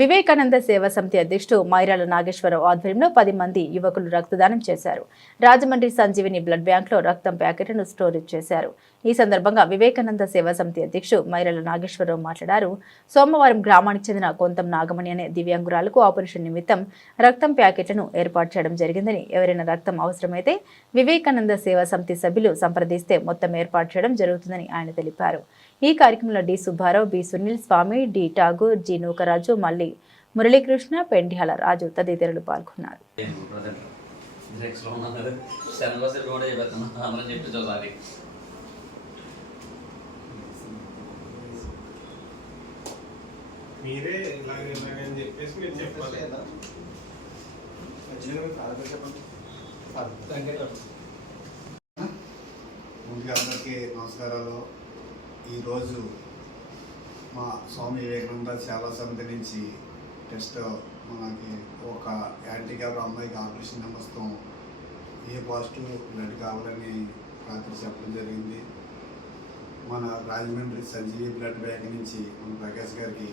వివేకానంద సేవా సమితి అధ్యక్షుడు మైరాల నాగేశ్వరరావు ఆధ్వర్యంలో పది మంది యువకులు రక్తదానం చేశారు. రాజమండ్రి సంజీవిని బ్లడ్ బ్యాంక్లో రక్తం ప్యాకెట్ను స్టోరేజ్ చేశారు. ఈ సందర్భంగా వివేకానంద సేవా సమితి అధ్యక్షుడు మైరాల నాగేశ్వరరావు మాట్లాడారు. సోమవారం గ్రామానికి చెందిన కొంతం నాగమణి అనే దివ్యాంగురాలకు ఆపరేషన్ నిమిత్తం రక్తం ప్యాకెట్లను ఏర్పాటు చేయడం జరిగిందని ఎవరైనా రక్తం అవసరమైతే వివేకానంద సేవా సమితి సభ్యులు సంప్రదిస్తే మొత్తం ఏర్పాటు చేయడం జరుగుతుందని ఆయన తెలిపారు. ఈ కార్యక్రమంలో D Subbarao B Sunil Swamy D Tagore G Nookaraju Malli Muralikrishna Pendihala Raju తదితరులు పాల్గొన్నారు. మీరే ఇలాగ ఇలాగని చెప్పేసి మీరు చెప్పాలి. ముందుగా అందరికీ నమస్కారాలు. ఈరోజు మా స్వామి వివేకానంద సేవా సమితి నుంచి టెస్ట్ మనకి ఒక యాంటీక్యాప్ అమ్మాయికి ఆపరేషన్ నమస్తం ఏ పాజిటివ్ బ్లడ్ కావాలని రాత్రి చెప్పడం జరిగింది. మన రాజమండ్రి సంజీవి బ్లడ్ బ్యాంక్ నుంచి మన ప్రకాష్ గారికి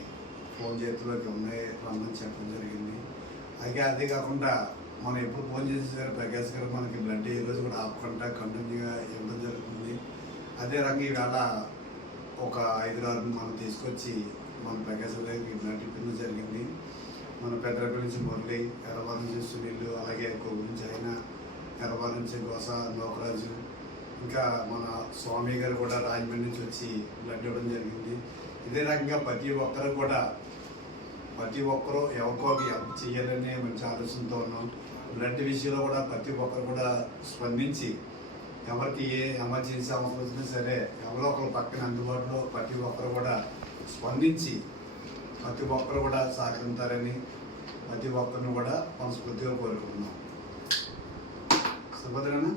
ఫోన్ చేతిలోకి ఉన్నాయి రమ్మని చెప్పడం జరిగింది. అయితే అదే కాకుండా మనం ఎప్పుడు ఫోన్ చేసేసారు ప్రకాష్ గారు మనకి బ్లడ్ ఈ రోజు కూడా ఆపకుండా కంటిన్యూగా ఇవ్వడం జరుగుతుంది. అదే రంగు ఈవేళ ఒక ఐదుగురు మనం తీసుకొచ్చి మన ప్రకాశ్ గారికి బ్లడ్ జరిగింది. మన పెద్దరపల్లి నుంచి మురళి ఎర్రబాద్ నుంచి సునీళ్ళు అలాగే కొవ్వు నుంచి ఆయన ఎర్రబాద్ నుంచి గోస నోకరాజు ఇంకా మన స్వామి గారు కూడా రాజమండ్రి నుంచి వచ్చి బ్లడ్ ఇవ్వడం జరిగింది. ఇదే రకంగా ప్రతి ఒక్కరు కూడా ప్రతి ఒక్కరూ ఎవరికోకి హెల్ప్ చేయాలనే మంచి ఆలోచనతో ఉన్నాం. బ్లడ్ విషయంలో కూడా ప్రతి ఒక్కరు కూడా స్పందించి ఎవరికి ఏ ఎమర్జెన్సీ అవసరం వచ్చినా సరే ఎవరో ఒకరు పక్కన అందుబాటులో ప్రతి ఒక్కరు కూడా స్పందించి ప్రతి ఒక్కరు కూడా సహకరించారని ప్రతి ఒక్కరిని కూడా మనస్ఫూర్తిగా కోరుకుంటున్నాం. సుభద్రనా